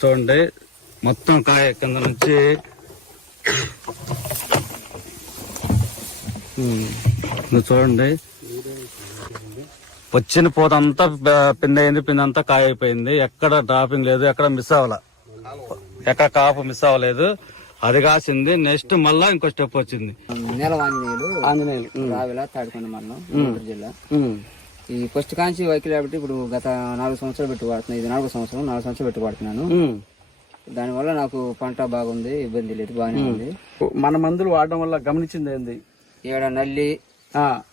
చూడండి మొత్తం కాయ కింద నుంచి చూడండి వచ్చిన పూత అంతా పిండి అయింది, పిండి అంతా కాయ అయిపోయింది. ఎక్కడ డ్రాపింగ్ లేదు, ఎక్కడ మిస్ అవ్వాల, ఎక్కడ కాపు మిస్ అవ్వలేదు. అది కాసింది. నెక్స్ట్ మళ్ళా ఇంకో స్టెప్ వచ్చింది. ఆంజనేయులు రావిలా తాడికొండ మండలం గుంటూరు జిల్లా. ఈ ఫస్ట్ కాంచి వైకిల్ కాబట్టి ఇప్పుడు గత 4 సంవత్సరాలు పెట్టి వాడుతున్నాను. ఇది 4వ సంవత్సరం, 4 సంవత్సరాలు పెట్టి వాడుతున్నాను. దానివల్ల నాకు పంట బాగుంది, ఇబ్బంది లేదు, బాగానే ఉంది. మన మందులు వాడడం వల్ల గమనించింది ఏంది? ఈడ నల్లి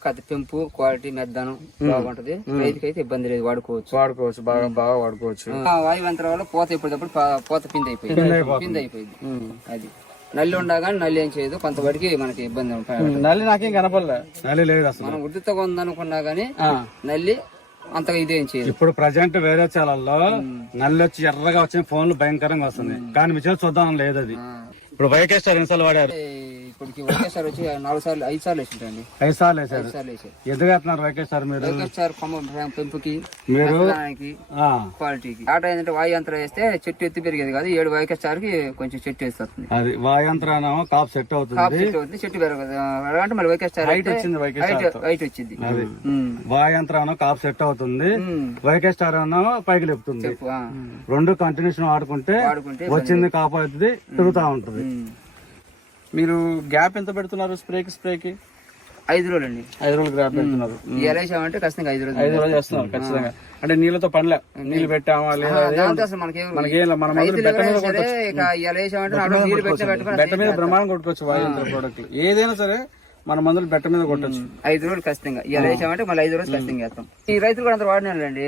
కత్తి పెంపు క్వాలిటీ మెద్దనం బాగుంటది. రైతుకైతే ఇబ్బంది లేదు, వాడుకోవచ్చు బాగా వాడుకోవచ్చు. వాయువంతరం వల్ల పోత ఎప్పటికప్పుడు పోత పిండి అయిపోయింది. అది నల్లి ఉండగానే నల్లి ఏం చేయదు, కొంతవరకు మనకి ఇబ్బంది ఉంటుంది. నల్లి నాకేం కనపడలే, నల్లి లేదు అసలు. మనం ఉద్దితగా ఉందనుకున్నా గానీ నల్లి అంతగా ఇదేం చేయదు. ఇప్పుడు ప్రజెంట్ వేరే చాలల్లో నల్లి వచ్చి ఎర్రగా వచ్చిన ఫోన్లు భయంకరంగా వస్తుంది, కానీ మీ చేతి చూద్దాం లేదు. అది ఇప్పుడు వైకేస్టార్ ఎన్నిసార్లు వాడారు? ఇప్పటికి వైకేస్టార్ వచ్చి 5 సార్లు వేసిందండి. 5 సార్లు వేసారు. ఎందుకు వేస్తున్నారు వైకేస్టార్ మీరు? వైకేస్టార్ కొమ్మ పెంపుకి, మీరు క్వాలిటీకి. ఆట ఏంటంటే వాయుయంత్రం వేస్తే చెట్టు ఎత్తి పెరిగేది కాదు. 7 వైకేస్టార్ కి కొంచెం చెట్టు వేస్తుంది. అది వాయుయంత్రం కాపు సెట్ అవుతుంది, చెట్టు పెరగదు. అంటే మళ్ళీ వైకేస్టార్ హైట్ వచ్చింది. వాయుయంత్రం కాపు సెట్ అవుతుంది, వైకేస్టార్ పైకి లేపుతుంది. 2 కంటిన్యూషన్ ఆడుకుంటే వచ్చింది కాపు అవుతుంది, తిరుగుతా ఉంటది. మీరు గ్యాప్ ఎంత పెడుతున్నారు స్ప్రేకి? 5 రోజులు అండి. 5 రోజులు గ్యాప్ పెడుతున్నారు. ఎలా అంటే ఖచ్చితంగా 5 రోజులు చేస్తున్నారు ఖచ్చితంగా. అంటే నీళ్ళతో పనిలే, నీళ్ళు పెట్టామా లేదా బెట్ట మీద ప్రమాణం కొట్టుకోవచ్చు. వాయుయంత్ర ప్రోడక్ట్లు ఏదైనా సరే మన మందులు బెట్ట మీద కొట్టచ్చు. 5 రోజులు ఖచ్చితంగా. ఇలా వేసామంటే మళ్ళీ 5 రోజులు ఖచ్చితంగా వేస్తాం. ఈ రైతులు కూడా అందరూ వాడినారండి.